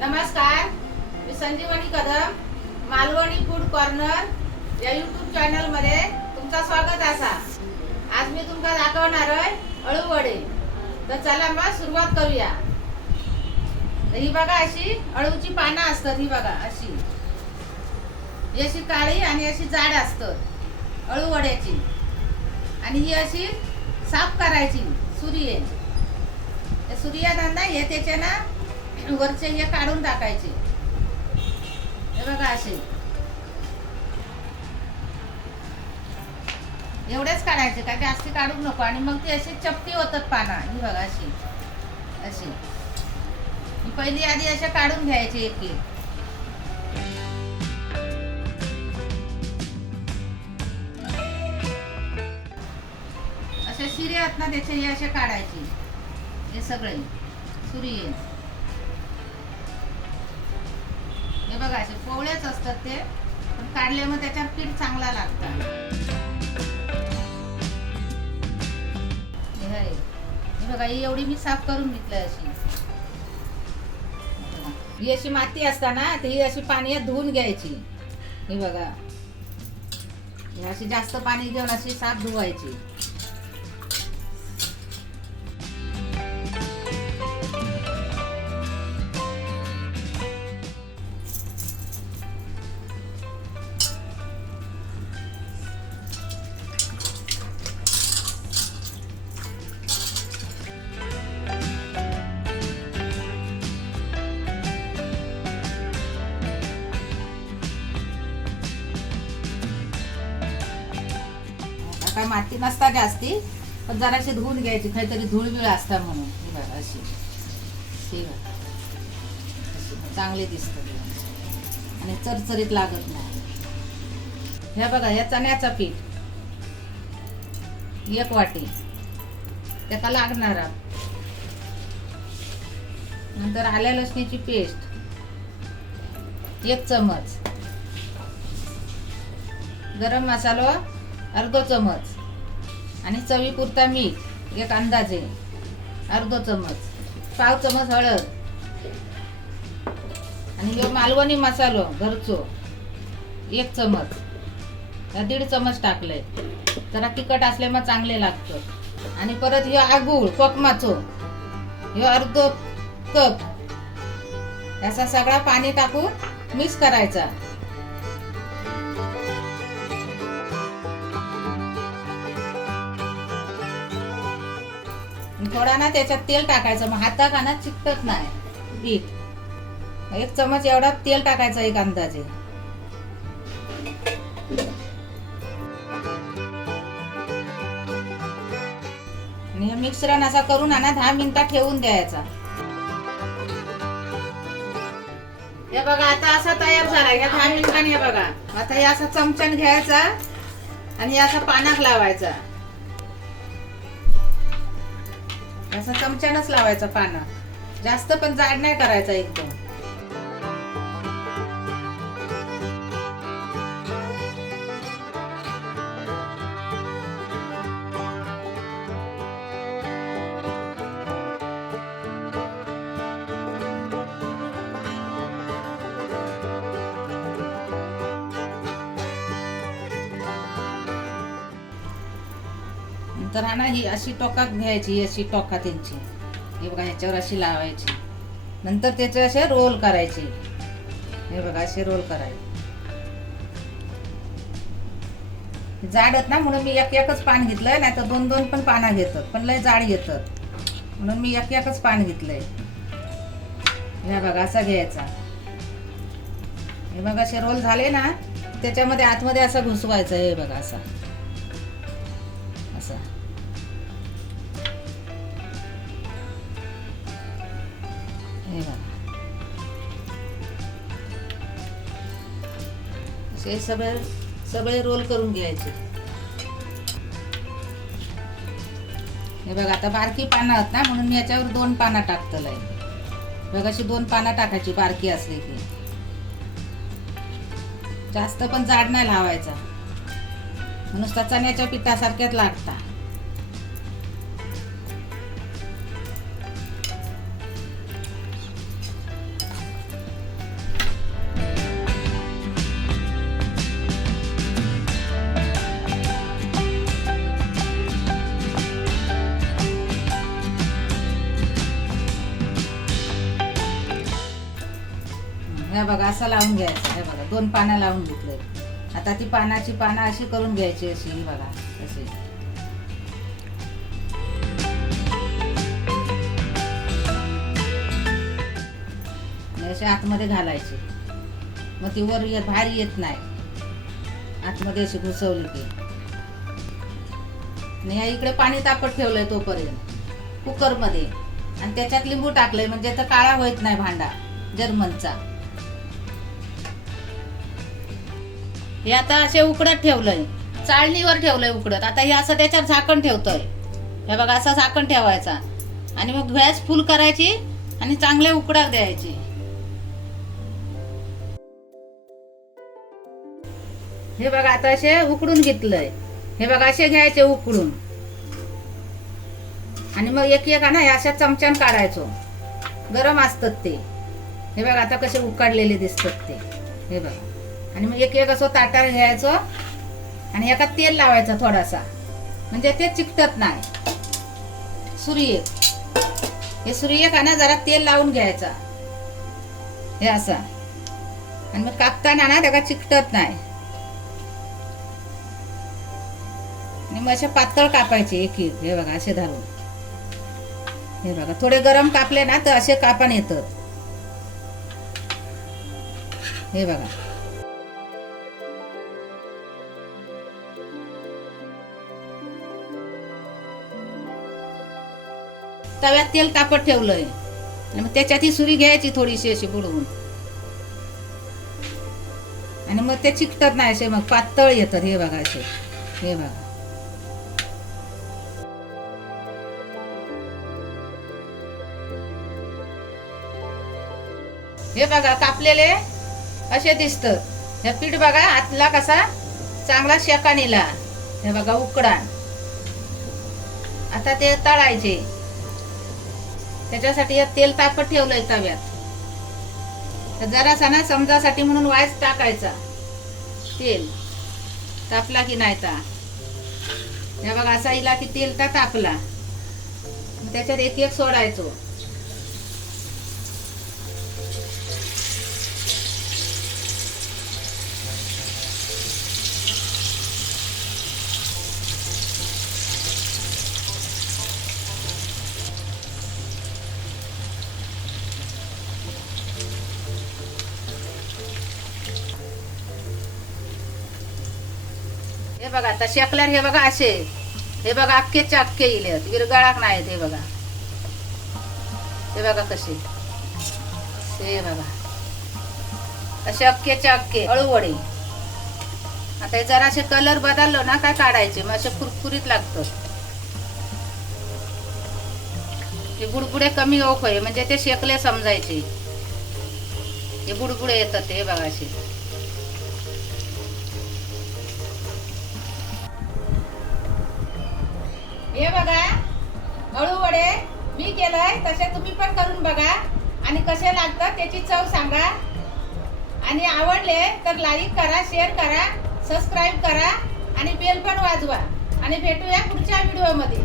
नमस्कार, मी संजीवनी Kadam, Malvani food corner या YouTube channel मध्ये तुमचं स्वागत असा। आज मी तुमका दाखवणार आहे अळू वडे। तर चला मग सुरुवात करूया। ही बघा अशी अळूची पानं असतात, ही बघा अशी काळी आणि अशी जाड असतात अळू वड्याची। आणि ही अशी साफ करायची सुरीये, सुरियादांना हे त्याचे ना वरचे हे काढून टाकायचे। हे बघा असे एवढेच काढायचे, काय जास्ती काढू नको। आणि मग ती अशी चपटी होतात पाना, ही बघा अशी अशी पहिली आधी अशा काढून घ्यायचे एक एक। अशा शिरे आहेत ना त्याचे, हे असे काढायचे, हे सगळे सुरिये। हे बघा असे पोवळेच असतात ते, पण काढले मग त्याच्यात पीठ चांगला लागतं। हे बघा ही एवढी मी साफ करून घेतलंय अशी। ही अशी माती असताना ही अशी पाण्यात धुवून घ्यायची। ही बघा अशी जास्त पाणी घेऊन अशी साफ धुवायची। काय माती नसता जास्ती, पण जराशी धुवून घ्यायची, काहीतरी धूळबिळ असता म्हणून। ही बघा अशी चांगले दिसतात आणि चरचरीत लागत नाही। हे बघा हे चण्याचं पीठ 1 वाटी त्याला लागणार। नंतर आल्या लसणीची पेस्ट 1 चमच, गरम मसाला अर्धा चमच, आणि चवीपुरता मीठ 1 अंदाजे अर्धा चमच, पाव चमच हळद, आणि हे मालवणी मसालो घरचो 1 चमच, 1.5 चमच टाकले, जरा तिखट असले मग चांगले लागतं। आणि परत हे आगूळ कोकमाचो हे अर्धा कप, याचा सगळा पाणी टाकून मिक्स करायचा। थोडा ना त्याच्यात तेल टाकायचं, मग हाताखाना चिकटत नाही पीठ। 1 चमच एवढा तेल टाकायचं 1 अंदाजे। आणि हे मिश्रण असा करून ना 10 मिनिटं ठेवून द्यायचा। हे बघा आता असा तयार झाला या 10 मिनिटांनी। हे बघा आता हे असा चमच्यान घ्यायचा आणि हे असा पानाक लावायचा, असं चमच्यानच लावायचा पाना, जास्त पण जाड नाही करायचा एकदम। नंतर हा ना ही अशी टोकात घ्यायची, अशी टोका त्यांची, हे बघा ह्याच्यावर अशी लावायची। नंतर त्याचे असे रोल करायचे, हे बघा असे रोल करायचे। जाड आहेत ना म्हणून मी 1-1च पान घेतलंय, नाही तर 2-2 पण पाना घेतात, पण लय जाड घेतात म्हणून मी 1-1च पान घेतलंय। हे बघा असा घ्यायचा, हे बघा असे रोल झाले ना त्याच्यामध्ये आतमध्ये असं घुसवायचं। हे बघा असा असा हे बघा असे सगळे रोल करून घ्यायचे। हे बघा आता बारकी पानं आहेत ना म्हणून मी याच्यावर 2 पानं टाकतलंय। बघा अशी 2 पानं टाकायची बारकी असली की, जास्त पण जाड नाही लावायचा, नुसता चण्याच्या पिठासारख्याच लागता। हे बघा असं लावून घ्यायचं. हे बघा 2 पानं लावून घेतले. आता ती पानाची पानं अशी करून घ्यायची अशी बघा अशी. अशी आतमध्ये घालायची. मग ती वर बाहेर येत नाही. आतमध्ये अशी घुसवली की. आणि इकडे पाणी तापत ठेवलंय तोपर्यंत कुकरमध्ये आणि त्याच्यात लिंबू टाकलंय म्हणजे तर काळा होत नाही भांडा जर्मनचा. हे आता असे उकडत ठेवलंय. चाळणीवर ठेवलंय उकडत. आता हे असं त्याच्यावर झाकण ठेवतोय. हे बघा असं झाकण ठेवायचा आणि मग गॅस फुल करायची आणि चांगले उकडाक द्यायची. हे बघा आता असे उकडून घेतलंय. हे बघा असे घ्यायचे उकडून आणि मग एक एक ना अशा चमच्यान काढायचो. गरम असतात ते. हे बघा आता कसे उकडलेले दिसतात ते. हे बघा आणि मग एक एक असं ताटावर घ्यायचं आणि एका तेल लावायचं थोडासा म्हणजे ते चिकटत नाही. सुरियक हे सुरियक ना जरा तेल लावून घ्यायचा हे असा आणि मग कापताना ना त्याला चिकटत नाही. आणि मग असे पातळ कापायचे एक एक. हे बघा असे धरून. हे बघा थोडे गरम कापले ना तर असे कापण येतात. हे बघा तव्यात तेल तापत ठेवलंय आणि मग त्याच्यात ही सुरी घ्यायची थोडीशी अशी बुडवून आणि मग ते चिकटत नाही असे मग पातळ येतात. हे बघा असे. हे बघा हे बघा कापलेले असे दिसतात. हे पीठ बघा आतला कसा चांगला शेकाणीला. हे बघा उकडा. आता ते तळायचे. त्याच्यासाठी हे तेल तापत ठेवलंय तव्यात. तर जरासा ना समजासाठी म्हणून वायच टाकायचा. तेल तापला की नाही ता. हे बघा असा इला की तेल तापला. त्याच्यात एक एक सोडायचो. हे बघा आता शेकल्यावर हे बघा असे. हे बघा अख्खेचे अख्खे इलेत विरगळाक नाहीत. हे बघा हे बघा कसे. हे बघा असे अख्खेचे अख्खे अळूवडे. आता हे जरा असे कलर बदललो ना काय काढायचे मग असे कुरकुरीत लागतात. हे बुडबुडे कमी ओक आहे म्हणजे ते शेकले समजायचे. हे बुडबुडे येतात. हे बघा असे. हे बघा अळूवडे मी केलंय तसे तुम्ही पण करून बघा आणि कसे लागतात त्याची चव सांगा. आणि आवडले तर लाईक करा, शेअर करा, सबस्क्राईब करा आणि बेल पण वाजवा. आणि भेटूया पुढच्या व्हिडिओमध्ये.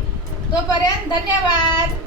तोपर्यंत धन्यवाद.